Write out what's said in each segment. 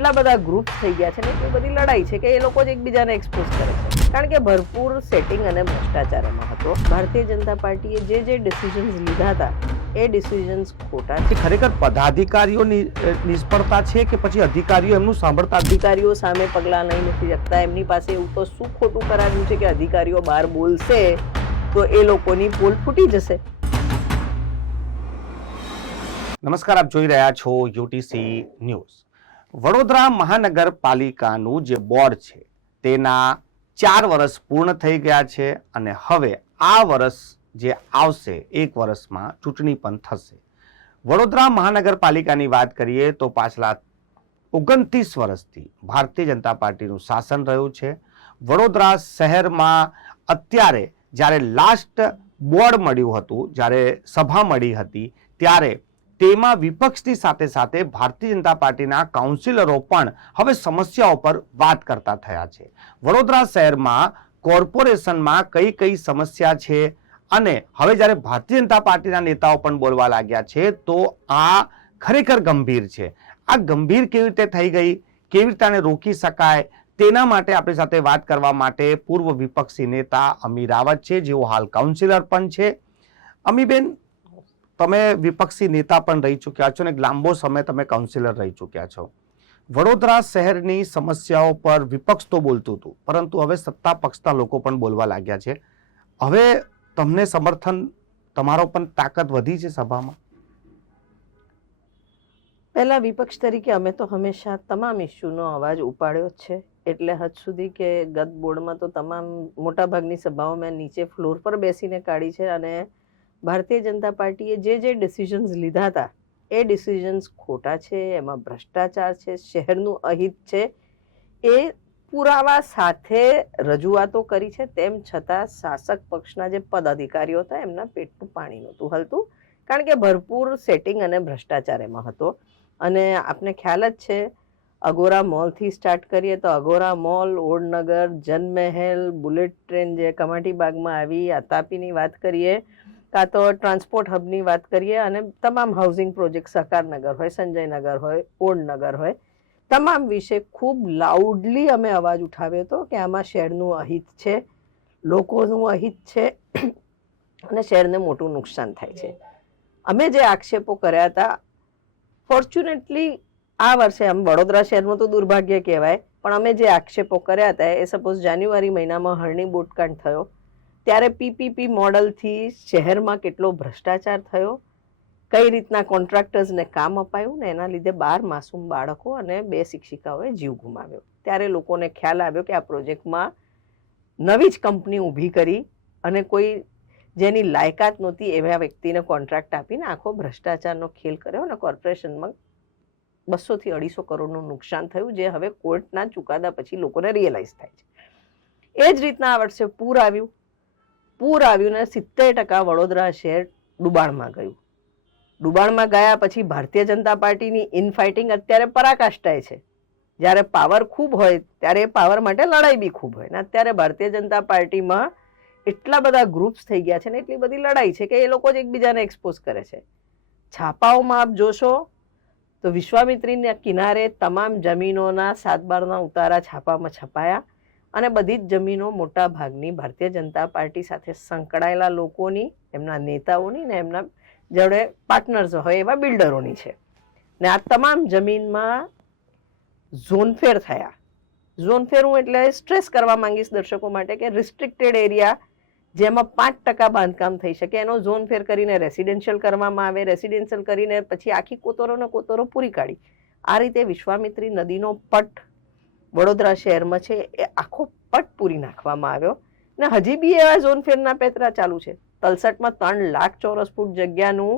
એટલા બધા ગ્રુપ થઈ ગયા છે ને એટલી બધી લડાઈ છે કે એ લોકો જ એકબીજાને એક્સપોઝ કરે છે, કારણ કે ભરપૂર સેટિંગ અને ભ્રષ્ટાચાર એમાં હતો. ભારતીય જનતા પાર્ટીએ જે ડિસિઝન્સ લીધા હતા એ ડિસિઝન્સ ખોટા છે. ખરેખર પદાધિકારીઓની નિષ્ફળતા છે કે પછી અધિકારીઓ એમનું સાંભળતા? અધિકારીઓ સામે પગલાં લઈ નથી શકતા. એમની પાસે એવું તો શું ખોટું કરાવ્યું છે કે અધિકારીઓ બહાર બોલશે તો એ લોકોની પોલ ફૂટી જશે. નમસ્કાર, આપ જોઈ રહ્યા છો યુટીસી ન્યૂઝ. વડોદરા મહાનગરપાલિકાનું જે બોર્ડ છે તેના 4 વર્ષ પૂર્ણ થઈ ગયા છે અને હવે આ વર્ષ જે આવશે 1 વર્ષમાં ચૂંટણી પણ થશે. વડોદરા મહાનગરપાલિકાની વાત કરીએ તો પાછલા 29 વર્ષથી ભારતીય જનતા પાર્ટીનું શાસન રહ્યું છે. વડોદરા શહેરમાં અત્યારે જ્યારે લાસ્ટ બોર્ડ મળ્યું હતું, જ્યારે સભા મળી હતી, ત્યારે તેમાં વિપક્ષની સાથે સાથે ભારતીય જનતા પાર્ટીના કાઉન્સિલરો પણ હવે સમસ્યાઓ પર વાત કરતા થયા છે. વડોદરા શહેરમાં કોર્પોરેશનમાં કઈ કઈ સમસ્યા છે અને હવે જ્યારે ભારતીય જનતા પાર્ટીના નેતાઓ પણ બોલવા લાગ્યા છે તો આ ખરેખર ગંભીર છે. આ ગંભીર કેવી રીતે થઈ ગઈ, કેવી રીતે આને રોકી શકાય, તેના માટે આપણી સાથે વાત કરવા માટે પૂર્વ વિપક્ષી નેતા અમી રાવત છે, જેઓ હાલ કાઉન્સિલર પણ છે. અમીબેન, તમે વિપક્ષી નેતા પણ રહી ચૂક્યા છો અને લાંબો સમય તમે કાઉન્સિલર રહી ચૂક્યા છો. વડોદરા શહેરની સમસ્યાઓ પર વિપક્ષ તો બોલતું હતું, પરંતુ હવે સત્તા પક્ષના લોકો પણ બોલવા લાગ્યા છે. હવે તમને સમર્થન, તમારો પણ તાકાત વધી છે સભામાં? પહેલા વિપક્ષ તરીકે અમે તો હંમેશા તમામ ઇસ્યુનો અવાજ ઉપાડ્યો જ છે. એટલે હદ સુધી કે ગત બોર્ડમાં તો તમામ મોટાભાગની સભાઓ મેં નીચે ફ્લોર પર બેસીને કાઢી છે અને ભારતીય જનતા પાર્ટીએ જે ડિસિઝન્સ લીધા હતા એ ડિસિઝન્સ ખોટા છે, એમાં ભ્રષ્ટાચાર છે, શહેરનું અહિત છે, એ પુરાવા સાથે રજૂઆતો કરી છે. તેમ છતાં શાસક પક્ષના જે પદાધિકારીઓ હતા એમના પેટનું પાણી નહોતું હલતું, કારણ કે ભરપૂર સેટિંગ અને ભ્રષ્ટાચાર એમાં હતો. અને આપને ખ્યાલ જ છે, અગોરા મોલથી સ્ટાર્ટ કરીએ તો અગોરા મોલ, ઓડનગર, જનમહેલ, બુલેટ ટ્રેન જે કમાટી બાગમાં આવી, તાપીની વાત કરીએ, કાં તો ટ્રાન્સપોર્ટ હબની વાત કરીએ, અને તમામ હાઉસિંગ પ્રોજેક્ટ સહકારનગર હોય, સંજયનગર હોય, ઓડનગર હોય, તમામ વિશે ખૂબ લાઉડલી અમે અવાજ ઉઠાવ્યો હતો કે આમાં શહેરનું અહિત છે, લોકોનું અહિત છે અને શહેરને મોટું નુકસાન થાય છે. અમે જે આક્ષેપો કર્યા હતા, ફોર્ચ્યુનેટલી આ વર્ષે આમ વડોદરા શહેરનું તો દુર્ભાગ્ય કહેવાય, પણ અમે જે આક્ષેપો કર્યા હતા એ સપોઝ જાન્યુઆરી મહિનામાં હરણી બોટકાંડ થયો ત્યારે પીપીપી મોડલથી શહેરમાં કેટલો ભ્રષ્ટાચાર થયો, કઈ રીતના કોન્ટ્રાક્ટર્સને કામ અપાયું ને એના લીધે 12 માસૂમ બાળકો અને 2 શિક્ષિકાઓએ જીવ ગુમાવ્યો. ત્યારે લોકોને ખ્યાલ આવ્યો કે આ પ્રોજેક્ટમાં નવી જ કંપની ઊભી કરી અને કોઈ જેની લાયકાત નહોતી એવા વ્યક્તિને કોન્ટ્રાક્ટ આપીને આખો ભ્રષ્ટાચારનો ખેલ કર્યો અને કોર્પોરેશનમાં 200 થી 250 કરોડનું નુકસાન થયું, જે હવે કોર્ટના ચુકાદા પછી લોકોને રિયલાઇઝ થાય છે. એ જ રીતના આ વર્ષે પૂર આવ્યું ને 70% વડોદરા શહેર ડુબાણમાં ગયું. ડુબાણમાં ગયા પછી ભારતીય જનતા પાર્ટીની ઇનફાઇટિંગ અત્યારે પરાકાષ્ઠાએ છે. જ્યારે પાવર ખૂબ હોય ત્યારે એ પાવર માટે લડાઈ બી ખૂબ હોય, ને અત્યારે ભારતીય જનતા પાર્ટીમાં એટલા બધા ગ્રુપ્સ થઈ ગયા છે ને એટલી બધી લડાઈ છે કે એ લોકો જ એકબીજાને એક્સપોઝ કરે છે. છાપાઓમાં આપ જોશો તો વિશ્વામિત્રીના કિનારે તમામ જમીનોના 7/12ના ઉતારા છાપામાં છપાયા અને બધી જ જમીનો મોટા ભાગની ભારતીય જનતા પાર્ટી સાથે સંકળાયેલા લોકોની, એમના નેતાઓની ને એમના જોડે પાર્ટનર્સ હોય એવા બિલ્ડરોની છે. ને આ તમામ જમીનમાં ઝોનફેર થયા. ઝોનફેર હું એટલે સ્ટ્રેસ કરવા માંગીશ દર્શકો માટે કે રિસ્ટ્રિક્ટેડ એરિયા જેમાં 5% બાંધકામ થઈ શકે એનો ઝોનફેર કરીને રેસિડેન્શિયલ કરવામાં આવે, રેસિડેન્શિયલ કરીને પછી આખી કોતરોને કોતરો પૂરી કાઢી. આ રીતે વિશ્વામિત્રી નદીનો પટ વડોદરા શહેરમાં છે એ આખો પટ પૂરી નાખવામાં આવ્યો ને હજી બી એવા ઝોનફેરના પેતરા ચાલુ છે. તલસટમાં 3 લાખ ચોરસ ફૂટ જગ્યાનું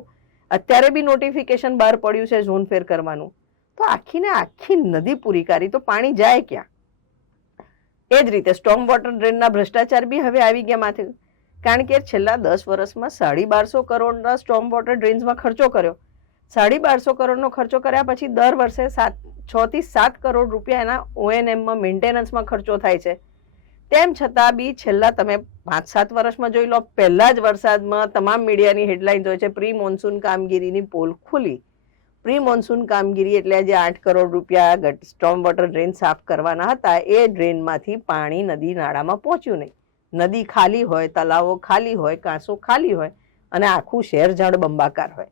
અત્યારે બી નોટિફિકેશન બહાર પડ્યું છે ઝોનફેર કરવાનું. તો આખીને આખી નદી પૂરી કરી તો પાણી જાય ક્યાં? એ જ રીતે સ્ટોર્મ વોટર ડ્રેનના ભ્રષ્ટાચાર બી હવે આવી ગયા માથે, કારણ કે છેલ્લા 10 વર્ષમાં 1250 કરોડના સ્ટોર્મ વોટર ડ્રેન્સમાં ખર્ચો કર્યો. 1250 કરોડનો ખર્ચો કર્યા પછી દર વર્ષે 6 થી 7 કરોડ રૂપિયા એના ONMમાં મેન્ટેનન્સમાં ખર્ચો થાય છે. તેમ છતાં બી છેલ્લા તમે 5-7 વર્ષમાં જોઈ લો, પહેલા જ વરસાદમાં તમામ મીડિયાની હેડલાઇન્સ હોય છે પ્રી મોન્સૂન કામગીરીની પોલ ખુલી. પ્રી મોન્સૂન કામગીરી એટલે જે 8 કરોડ રૂપિયા સ્ટોર્મ વોટર ડ્રેન સાફ કરવાના હતા, એ ડ્રેનમાંથી પાણી નદી નાળામાં પહોંચ્યું નહીં. નદી ખાલી હોય, તલાવો ખાલી હોય, કાંસો ખાલી હોય અને આખું શહેર જળબંબાકાર હોય.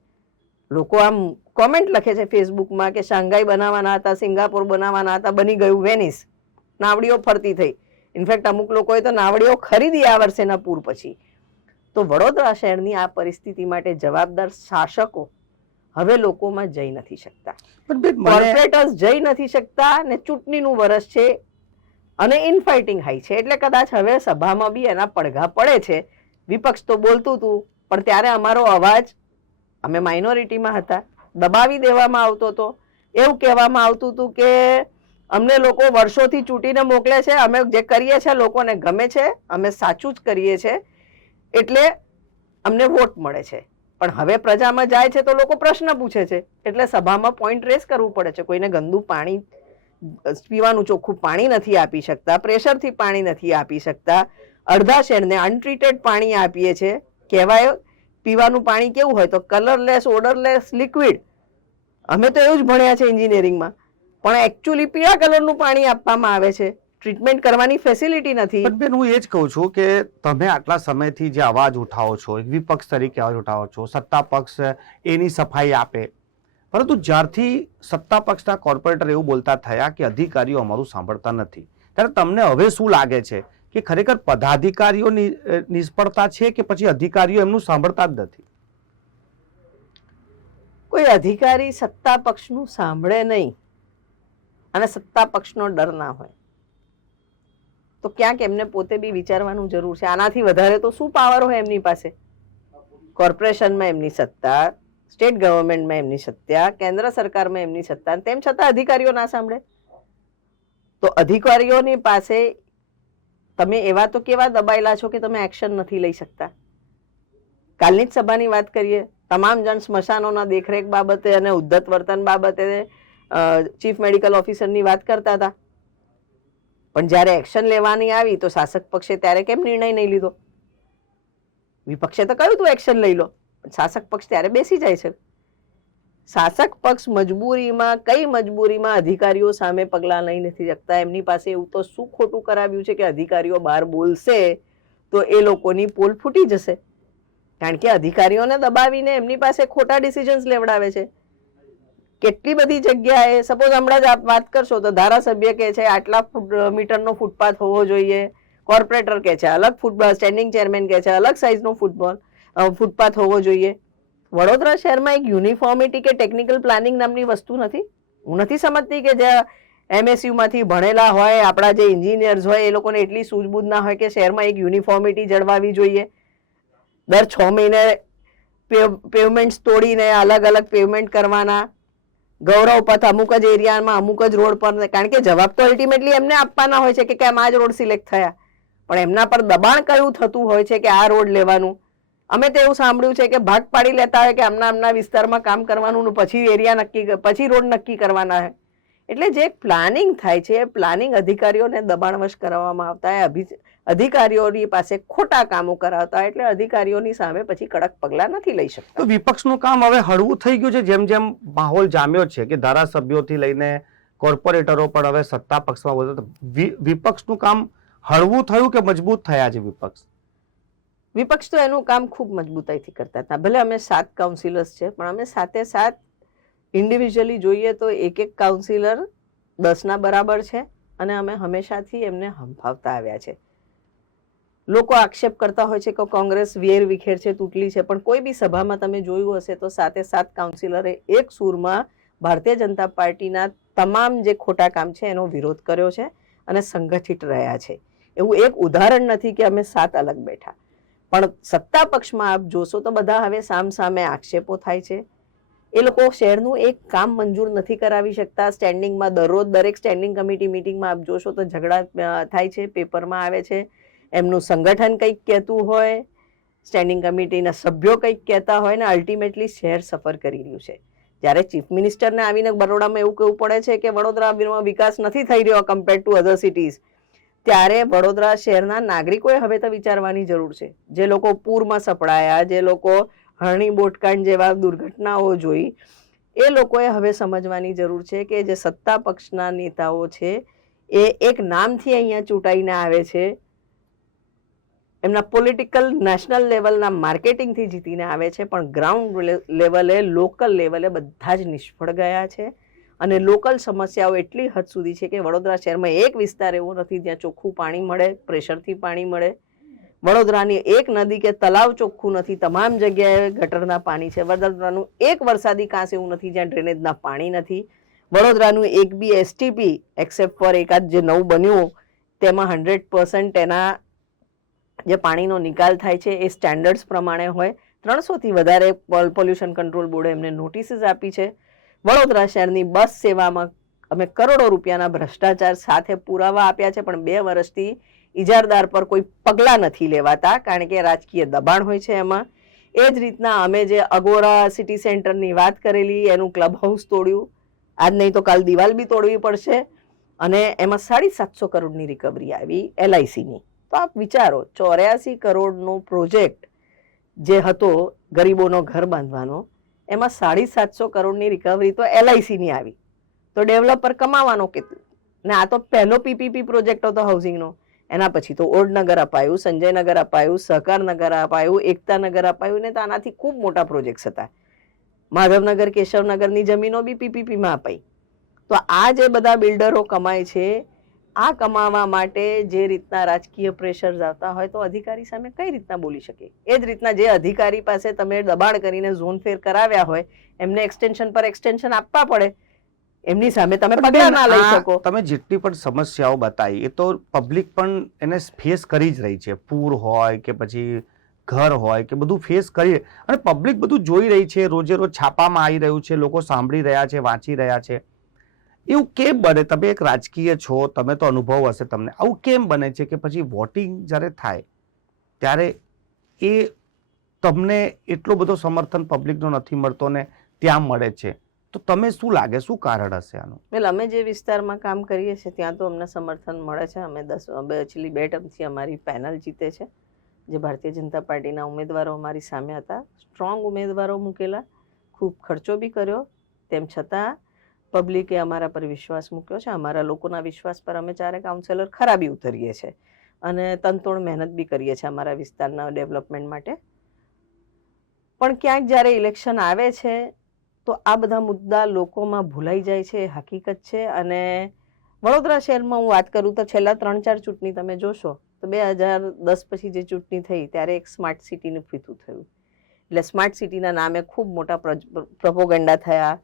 લોકો આમ કોમેન્ટ લખે છે ફેસબુકમાં કે શાંઘાઈ બનાવવાના હતા, સિંગાપોર બનાવવાના હતા, બની ગયું વેનિસ, નાવડીઓ ફરતી થઈ. ઇનફેક્ટ અમુક લોકોએ તો નાવડીઓ ખરીદી આ વર્ષેના પૂર પછી. તો વડોદરા શહેરની આ પરિસ્થિતિ માટે જવાબદાર શાસકો હવે લોકોમાં જઈ નથી શકતા, કોર્પોરેટર્સ જઈ નથી શકતા, ને ચૂંટણીનું વર્ષ છે અને ઇનફાઇટિંગ હાઈ છે, એટલે કદાચ હવે સભામાં બી એના પડઘા પડે છે. વિપક્ષ તો બોલતું હતું, પણ ત્યારે અમારો અવાજ, અમે માઇનોરિટીમાં હતા, દબાવી દેવામાં આવતો હતો. એવું કહેવામાં આવતું હતું કે અમને લોકો વર્ષોથી ચૂંટીને મોકલે છે, અમે જે કરીએ છીએ લોકોને ગમે છે, અમે સાચું જ કરીએ છીએ, એટલે અમને વોટ મળે છે. પણ હવે પ્રજામાં જાય છે તો લોકો પ્રશ્ન પૂછે છે, એટલે સભામાં પોઈન્ટ રેસ કરવું પડે છે. કોઈને ગંદુ પાણી, પીવાનું ચોખ્ખું પાણી નથી આપી શકતા, પ્રેશરથી પાણી નથી આપી શકતા, અડધા શહેરને અનટ્રીટેડ પાણી આપીએ છીએ. કહેવાય પીવાનું પાણી કેવું હોય તો કલરલેસ, ઓડરલેસ લિક્વિડ. અમે તો એવું જ ભણ્યા છે એન્જિનિયરિંગમાં, પણ એકચ્યુઅલી પીળા કલરનું પાણી આપવામાં આવે છે. ટ્રીટમેન્ટ કરવાની ફેસિલિટી નથી. પણ બેન, હું એ જ કહું છું કે તમે આટલા સમયથી જે અવાજ ઉઠાવો છો, એક વિપક્ષ તરીકે અવાજ ઉઠાવો છો, સત્તા પક્ષ એની સફાઈ આપે, પરંતુ જ્યારથી સત્તા પક્ષના કોર્પોરેટર એવું બોલતા થયા કે અધિકારીઓ અમારું સાંભળતા નથી, ત્યારે તમને હવે શું લાગે છે કે ખરેખર પદાધિકારીઓની નિષ્ફળતા છે કે પછી અધિકારીઓ એમનું સાંભળતા જ નથી? કોઈ અધિકારી સત્તા પક્ષનું સાંભળે નહીં અને સત્તા પક્ષનો ડર ના હોય તો ક્યાંક એમને પોતે બી વિચારવાનું જરૂર છે. આનાથી વધારે તો શું પાવર હોય એમની પાસે? કોર્પોરેશનમાં એમની સત્તા, સ્ટેટ ગવર્મેન્ટમાં એમની સત્તા, કેન્દ્ર સરકારમાં એમની સત્તા, તેમ છતાં અધિકારીઓ ના સાંભળે તો અધિકારીઓની પાસે તમે એવા તો કેવા દબાયેલા છો કે તમે એક્શન નથી લઈ શકતા. કાલની જ સભાની વાત કરીએ, તમામ જણ સ્મશાનોના દેખરેખ બાબતે અને ઉદ્ધત વર્તન બાબતે ચીફ મેડિકલ ઓફિસરની વાત કરતા હતા, પણ જ્યારે એક્શન લેવાની આવી તો શાસક પક્ષે ત્યારે કેમ નિર્ણય નહીં લીધો? વિપક્ષે તો કહ્યું તું એક્શન લઈ લો, પણ શાસક પક્ષ ત્યારે બેસી જાય છે. શાસક પક્ષ મજબૂરીમાં, કઈ મજબૂરીમાં અધિકારીઓ સામે પગલાં લઈ નથી શકતા? એમની પાસે એવું તો શું ખોટું કરાવ્યું છે કે અધિકારીઓ બહાર બોલશે તો એ લોકોની પોલ ફૂટી જશે? કારણ કે અધિકારીઓને દબાવીને એમની પાસે ખોટા ડિસિઝન્સ લેવડાવે છે. કેટલી બધી જગ્યાએ, સપોઝ હમણાં જ આપ વાત કરશો તો ધારાસભ્ય કહે છે આટલા મીટરનો ફૂટપાથ હોવો જોઈએ, કોર્પોરેટર કહે છે અલગ ફૂટપાથ, સ્ટેન્ડિંગ ચેરમેન કહે છે અલગ સાઇઝનો ફૂટપાથ હોવો જોઈએ. વડોદરા શહેરમાં એક યુનિફોર્મિટી કે ટેકનિકલ પ્લાનિંગ નામની વસ્તુ નથી. હું નથી સમજતી કે જે MSUમાંથી ભણેલા હોય, આપણા જે એન્જિનિયર્સ હોય, એ લોકોને એટલી સૂઝબૂઝ ના હોય કે શહેરમાં એક યુનિફોર્મિટી જળવાવી જોઈએ. દર 6 મહિને પેવમેન્ટ તોડીને અલગ અલગ પેવમેન્ટ કરવાના, ગૌરવ પથ અમુક જ એરિયામાં, અમુક જ રોડ પર, કારણ કે જવાબ તો અલ્ટિમેટલી એમને આપવાના હોય છે કે કેમ આ જ રોડ સિલેક્ટ થયા, પણ એમના પર દબાણ કયું થતું હોય છે કે આ રોડ લેવાનું. અમે તો એવું સાંભળ્યું છે કે ભાગ પાડી લેતા હોય કે આમના વિસ્તારમાં કામ કરવાનું, પછી એરિયા નક્કી, પછી રોડ નક્કી કરવાના હોય. એટલે જે પ્લાનિંગ થાય છે, પ્લાનિંગ અધિકારીઓને દબાણવશ કરવામાં આવતા હોય, અધિકારીઓની પાસે ખોટા કામો કરાવતા, એટલે અધિકારીઓની સામે પછી કડક પગલાં નથી લઈ શકતા. તો વિપક્ષનું કામ હવે હળવું થઈ ગયું છે, જેમ જેમ માહોલ જામ્યો છે કે ધારાસભ્યોથી લઈને કોર્પોરેટરો પણ હવે સત્તા પક્ષમાં બોલતા, વિપક્ષનું કામ હળવું થયું કે મજબૂત થયા છે વિપક્ષ? વિપક્ષ તો એનું કામ ખૂબ મજબૂતાઈથી કરતા હતા. ભલે અમે 7 કાઉન્સિલર્સ છે, પણ અમે 7 ઇન્ડિવિજ્યુઅલી જોઈએ તો એક કાઉન્સિલર 10ના બરાબર છે અને અમે હંમેશાથી એમને હંફાવતા આવ્યા છે. લોકો આક્ષેપ કરતા હોય છે કે કોંગ્રેસ વેર વિખેર છે, તૂટલી છે, પણ કોઈ બી સભામાં તમે જોયું હશે તો 7 કાઉન્સિલરે એક સૂરમાં ભારતીય જનતા પાર્ટીના તમામ જે ખોટા કામ છે એનો વિરોધ કર્યો છે અને સંગઠિત રહ્યા છે. એવું એક ઉદાહરણ નથી કે અમે 7 અલગ બેઠા, પણ સત્તા પક્ષમાં આપ જોશો તો બધા હવે સામે આક્ષેપો થાય છે. એ લોકો શહેરનું એક કામ મંજૂર નથી કરાવી શકતા. સ્ટેન્ડિંગમાં દરરોજ દરેક સ્ટેન્ડિંગ કમિટી મિટિંગમાં આપ જોશો તો ઝઘડા થાય છે, પેપરમાં આવે છે. એમનું સંગઠન કંઈક કહેતું હોય, સ્ટેન્ડિંગ કમિટીના સભ્યો કંઈક કહેતા હોય ને અલ્ટિમેટલી શહેર સફર કરી રહ્યું છે. જ્યારે ચીફ મિનિસ્ટરને આવીને બરોડામાં એવું કહેવું પડે છે કે વડોદરામાં વિકાસ નથી થઈ રહ્યો કમ્પેર્ડ ટુ અધર સિટીઝ, ત્યારે વડોદરા શહેરના નાગરિકોએ હવે તો વિચારવાની જરૂર છે. જે લોકો પૂરમાં સપડાયા, જે લોકો હરણી બોટકાંડ જેવા દુર્ઘટનાઓ જોઈ, એ લોકોએ હવે સમજવાની જરૂર છે કે જે સત્તા પક્ષના નેતાઓ છે એ એક નામથી અહીંયા ચૂંટાઈને આવે છે, એમના પોલિટિકલ નેશનલ લેવલના માર્કેટિંગથી જીતીને આવે છે, પણ ગ્રાઉન્ડ લેવલે લોકલ લેવલે બધા જ નિષ્ફળ ગયા છે. અને લોકલ સમસ્યાઓ એટલી હદ સુધી છે કે વડોદરા શહેરમાં એક વિસ્તાર એવો નથી જ્યાં ચોખ્ખું પાણી મળે, પ્રેશરથી પાણી મળે. વડોદરાની એક નદી કે તલાવ ચોખ્ખું નથી, તમામ જગ્યાએ ગટરના પાણી છે. વડોદરાનું એક વરસાદી કાંસ એવું નથી જ્યાં ડ્રેનેજના પાણી નથી. વડોદરાનું એક બી એસટીપી એક્સેપ્ટ ફોર એકાદ જે નવું બન્યું તેમાં 100% એના જે પાણીનો નિકાલ થાય છે એ સ્ટેન્ડર્ડ્સ પ્રમાણે હોય. 300થી વધારે પોલ્યુશન કંટ્રોલ બોર્ડે એમને નોટિસીસ આપી છે. વડોદરા શહેરની બસ સેવામાં અમે કરોડો રૂપિયાના ભ્રષ્ટાચાર સાથે પુરાવા આપ્યા છે, પણ 2 વર્ષથી ઇજારદાર પર કોઈ પગલાં નથી લેવાતા કારણ કે રાજકીય દબાણ હોય છે એમાં. એ જ રીતના અમે જે અગોરા સિટી સેન્ટરની વાત કરેલી એનું ક્લબ હાઉસ તોડ્યું, આજ નહીં તો કાલ દિવાલ બી તોડવી પડશે, અને એમાં 750 કરોડની રિકવરી આવી LICની. તો આપ વિચારો, 84 કરોડનો પ્રોજેક્ટ જે હતો ગરીબોનો ઘર બાંધવાનો, એમાં 750 કરોડની રિકવરી તો LICની આવી. તો ડેવલપર કમાવાનો કેટલું? ને આ તો પહેલો PPP પ્રોજેક્ટ હતો હાઉસિંગનો. એના પછી તો ઓડનગર અપાયું, સંજયનગર અપાયું, સહકારનગર અપાયું, એકતાનગર અપાયું, ને તો આનાથી ખૂબ મોટા પ્રોજેક્ટ્સ હતા. માધવનગર, કેશવનગરની જમીનો બી PPPમાં અપાઈ. તો આ જે બધા બિલ્ડરો કમાય છે, આ કમાવા માટે જે રીતના રાજકીય પ્રેશર્સ આવતા હોય તો અધિકારી સામે કઈ રીતના બોલી શકે? એ જ રીતના જે અધિકારી પાસે તમે દબાણ કરીને ઝોન ફેર કરાવ્યા હોય એમને એક્સટેન્શન પર એક્સટેન્શન આપવા પડે, એમની સામે તમે પગલાં ના લઈ શકો. તમે જેટલી પણ સમસ્યાઓ બતાવી એ તો પબ્લિક પણ એને ફેસ કરી જ રહી છે. પૂર હોય કે પછી ઘર હોય કે બધું ફેસ કરી, અને પબ્લિક બધું જોઈ રહી છે. રોજે રોજ છાપામાં આવી રહ્યું છે, લોકો સાંભળી રહ્યા છે, વાંચી રહ્યા છે. એવું કેમ બને? તમે એક રાજકીય છો, તમે તો અનુભવ હશે તમને. આવું કેમ બને છે કે પછી વોટિંગ જ્યારે થાય ત્યારે એ તમને એટલો બધો સમર્થન પબ્લિકનો નથી મળતો ને ત્યાં મળે છે? તો તમે શું લાગે, શું કારણ હશે આનું? વેલ, અમે જે વિસ્તારમાં કામ કરીએ છીએ ત્યાં તો અમને સમર્થન મળે છે. અમે છેલ્લી 2 ટર્મથી અમારી પેનલ જીતે છે, જે ભારતીય જનતા પાર્ટીના ઉમેદવારો અમારી સામે હતા. સ્ટ્રોંગ ઉમેદવારો મૂકેલા, ખૂબ ખર્ચો બી કર્યો, તેમ છતાં પબ્લિકે અમારા પર વિશ્વાસ મૂક્યો છે. અમારા લોકોના વિશ્વાસ પર અમે 4 કાઉન્સિલર ખરા બી ઉતરીએ છીએ અને તનતોડ મહેનત બી કરીએ છીએ અમારા વિસ્તારના ડેવલપમેન્ટ માટે. પણ ક્યાંક જ્યારે ઇલેક્શન આવે છે તો આ બધા મુદ્દા લોકોમાં ભૂલાઈ જાય છે, એ હકીકત છે. અને વડોદરા શહેરમાં હું વાત કરું તો છેલ્લા 3-4 ચૂંટણી તમે જોશો તો 2010 પછી જે ચૂંટણી થઈ ત્યારે એક સ્માર્ટ સિટીનું ફીતું થયું. એટલે સ્માર્ટ સિટીના નામે ખૂબ મોટા પ્રોપોગેન્ડા થયા.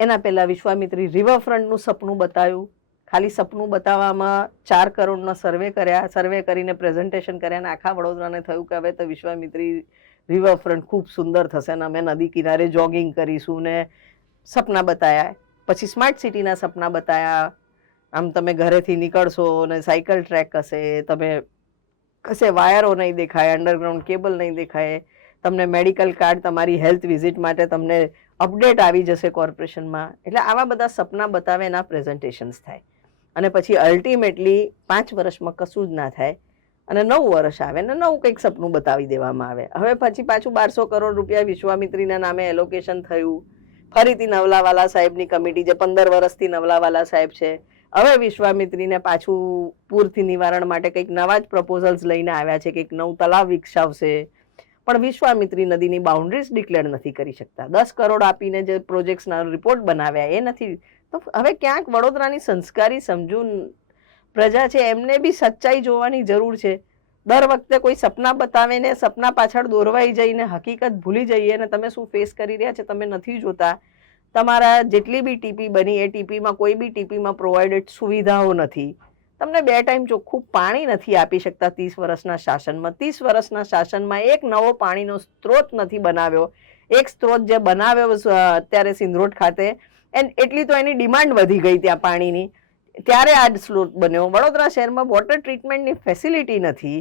એના પહેલાં વિશ્વામિત્રી રિવરફ્રન્ટનું સપનું બતાવ્યું. ખાલી સપનું બતાવવામાં 4 કરોડનો સર્વે કર્યા, સર્વે કરીને પ્રેઝન્ટેશન કર્યા, અને આખા વડોદરાને થયું કે હવે તો વિશ્વામિત્રી રિવરફ્રન્ટ ખૂબ સુંદર થશે ને અમે નદી કિનારે જોગિંગ કરીશું ને સપના બતાવ્યા. પછી સ્માર્ટ સિટીના સપના બતાવ્યા. આમ તમે ઘરેથી નીકળશો ને સાયકલ ટ્રેક હશે, તમે કશે વાયરો નહીં દેખાય, અંડરગ્રાઉન્ડ કેબલ નહીં દેખાય, તમને મેડિકલ કાર્ડ તમારી હેલ્થ વિઝિટ માટે તમને અપડેટ આવી જશે કોર્પોરેશનમાં. એટલે આવા બધા સપના બતાવે, એના પ્રેઝન્ટેશન્સ થાય, અને પછી અલ્ટિમેટલી 5 વર્ષમાં કશું જ ના થાય, અને 9 વર્ષ આવે ને નવું કંઈક સપનું બતાવી દેવામાં આવે. હવે પછી પાછું 1200 કરોડ રૂપિયા વિશ્વામિત્રીના નામે એલોકેશન થયું. ફરીથી નવલાવાલા સાહેબની કમિટી, જે 15 વર્ષથી નવલાવાલા સાહેબ છે, હવે વિશ્વામિત્રીને પાછું પૂરથી નિવારણ માટે કંઈક નવા જ પ્રપોઝલ્સ લઈને આવ્યા છે, કંઈક નવું તલાવ વિકસાવશે. પણ વિશ્વામિત્રી નદીની બાઉન્ડ્રીઝ ડિક્લેર નથી કરી શકતા. 10 કરોડ આપીને જે પ્રોજેક્ટ્સના રિપોર્ટ બનાવ્યા એ નથી. તો હવે ક્યાંક વડોદરાની સંસ્કારી સમજુ પ્રજા છે એમને બી સચ્ચાઈ જોવાની જરૂર છે. દર વખતે કોઈ સપના બતાવે ને સપના પાછળ દોરવાઈ જઈને હકીકત ભૂલી જઈએ, અને તમે શું ફેસ કરી રહ્યા છે તમે નથી જોતા. તમારા જેટલી બી ટીપી બની એ ટીપીમાં કોઈ બી ટીપીમાં પ્રોવાઇડેડ સુવિધાઓ નથી. તમને 2 ટાઈમ ચોખ્ખું પાણી નથી આપી શકતા 30 વર્ષના શાસનમાં. 30 વર્ષના શાસનમાં એક નવો પાણીનો સ્ત્રોત નથી બનાવ્યો. એક સ્ત્રોત જે બનાવ્યો અત્યારે સિંધરોડ ખાતે, એટલી તો એની ડિમાન્ડ વધી ગઈ ત્યાં પાણીની, ત્યારે આ સ્ત્રોત બન્યો. વડોદરા શહેરમાં વોટર ટ્રીટમેન્ટની ફેસિલિટી નથી.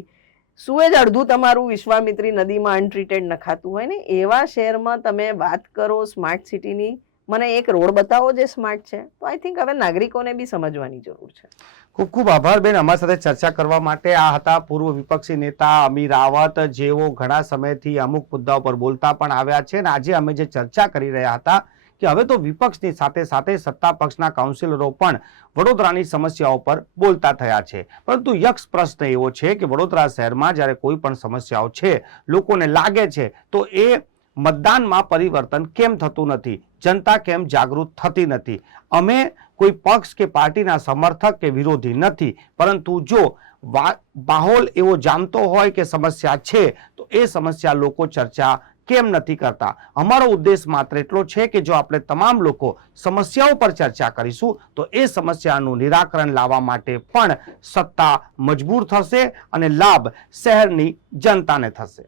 સુએજ અડધું તમારું વિશ્વામિત્રી નદીમાં અનટ્રીટેડ નખાતું હોય ને, એવા શહેરમાં તમે વાત કરો સ્માર્ટ સિટીની, મને એક રોડ બતાવો જે સ્માર્ટ છે. તો આઈ થિંક હવે નાગરિકોને બી સમજવાની જરૂર છે. ખૂબ ખૂબ આભાર બેન, અમારી સાથે ચર્ચા કરવા માટે. આ હતા પૂર્વ વિપક્ષી નેતા અમી રાવત, જેઓ ઘણા સમયથી અમુક મુદ્દાઓ પર બોલતા પણ આવ્યા છે અને આજે અમે જે ચર્ચા કરી રહ્યા હતા કે હવે તો વિપક્ષની સાથે સાથે સત્તા પક્ષના કાઉન્સિલરો પણ વડોદરાની સમસ્યાઓ પર બોલતા થયા છે. પરંતુ યક્ષ પ્રશ્ન એવો છે કે વડોદરા શહેરમાં જ્યારે કોઈ પણ સમસ્યાઓ છે, લોકોને લાગે છે, તો એ મતદાનમાં પરિવર્તન કેમ થતું નથી, જનતા કેમ જાગૃત થતી નથી. અમે કોઈ પક્ષ કે પાર્ટીના સમર્થક કે વિરોધી નથી, પરંતુ જો માહોલ એવો જામતો હોય કે સમસ્યા છે, તો એ સમસ્યા લોકો ચર્ચા કેમ નથી કરતા. અમારો ઉદ્દેશ માત્ર એટલો છે કે જો આપણે તમામ લોકો સમસ્યાઓ પર ચર્ચા કરીશું તો એ સમસ્યાનું નિરાકરણ લાવવા માટે પણ સત્તા મજબૂર થશે અને લાભ શહેરની જનતાને થશે.